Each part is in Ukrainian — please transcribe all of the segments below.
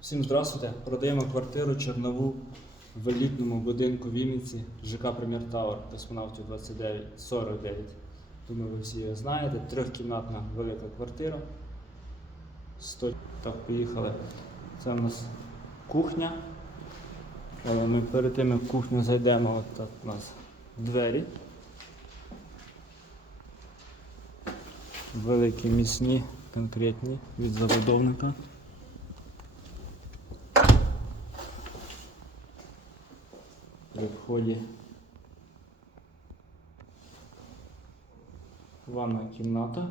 Всім здравствуйте. Продаємо квартиру Чорнову в елітному будинку Вінниці ЖК Прем'єр Тауер, космонавтів 29 49. Думаю, ви всі його знаєте. Трьохкімнатна велика квартира. 100... Так, поїхали. Це у нас кухня. Але ми перед тим як в кухню зайдемо, от так у нас двері. Великі, міцні, конкретні від забудовника. При вході ванна кімната.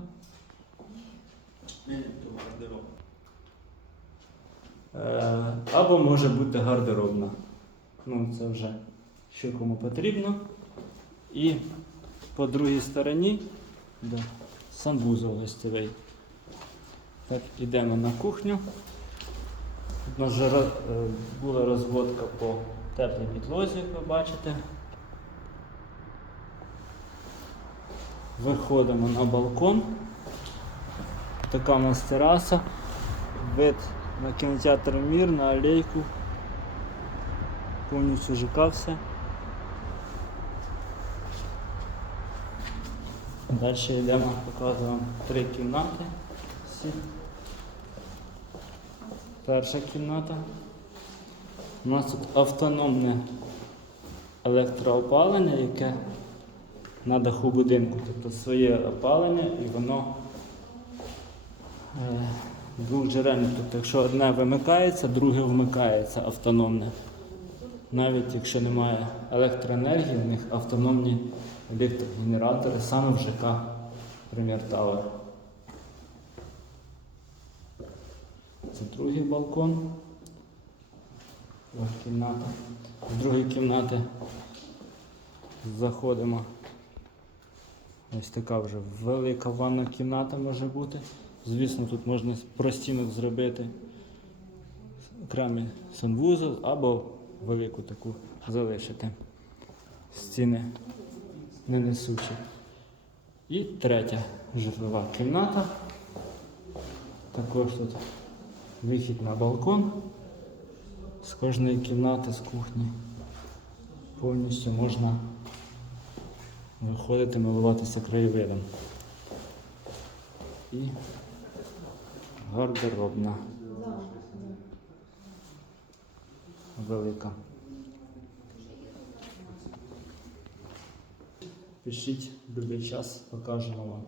Е, Або може бути гардеробна. Ну, це вже що кому потрібно. І по другій стороні да, санвузол гостєвий. Так, ідемо на кухню. Тут у нас вже була розводка по теплій підлозі, як ви бачите. Виходимо на балкон. Така у нас тераса. Вид на кінотеатр Мір, на алейку. Повністю ЖК все. Далі йдемо, показуємо три кімнати. Перша кімната. У нас тут автономне електроопалення, яке на даху будинку. Тобто своє опалення і воно е, двохджерельне. Тобто, якщо одне вимикається, друге вмикається автономне. Навіть якщо немає електроенергії, в них автономні електрогенератори саме в ЖК Прем'єр Тауер. Це другий балкон. Кімната. З другої кімнати заходимо. Ось така вже велика ванна кімната може бути. Звісно, тут можна простінок зробити окремий санвузол або велику таку залишити. Стіни не несучі. І третя житлова кімната. Також тут вихід на балкон. З кожної кімнати, з кухні повністю можна виходити, милуватися краєвидом. І гардеробна. Велика. Пишіть будь-який час, покажемо вам.